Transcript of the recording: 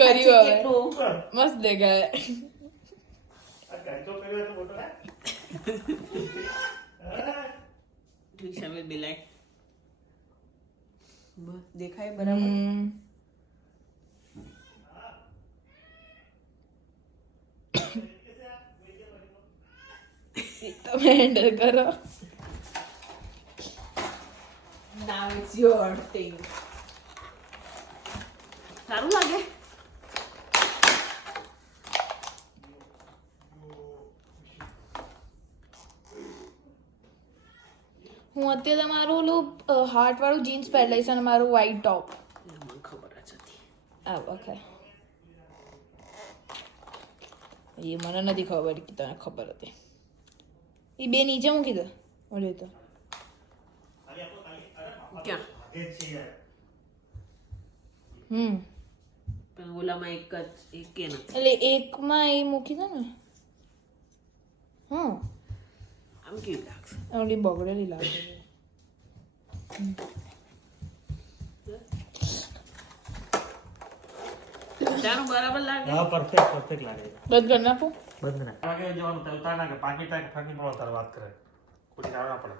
કર્યું હવે કેટલું મસ્ત દેખાય શામિલ બિલાઈ દેખાય બરાબર તમે હેન્ડલ કરો Now it's your thing. સારું લાગે હું અત્યારે તમારું ઓલું હાર્ટ વાળું જીન્સ પહેરી લઈશ અને મારું વ્હાઈટ ટોપ મને ખબર જ હતી આ ઓકે એ મને નથી ખબર કે તને ખબર હતી એ બે નીચે મૂકી દે ઓલે તો ક્યાં પણ ઓલામાં એક કે નથી એટલે એકમાં એ મૂકી દે ને આમ કેવી લાગશે ઓલી બગડેલી લાગે તારું બરાબર લાગે હા પરફેક્ટ લાગે બંધ કરી નાખું બંધ ના આગે જવાનું તો ઉતાર ના કે પાકીટ કે ફાકી પડો તાર વાત કરે કોઈ ના પડે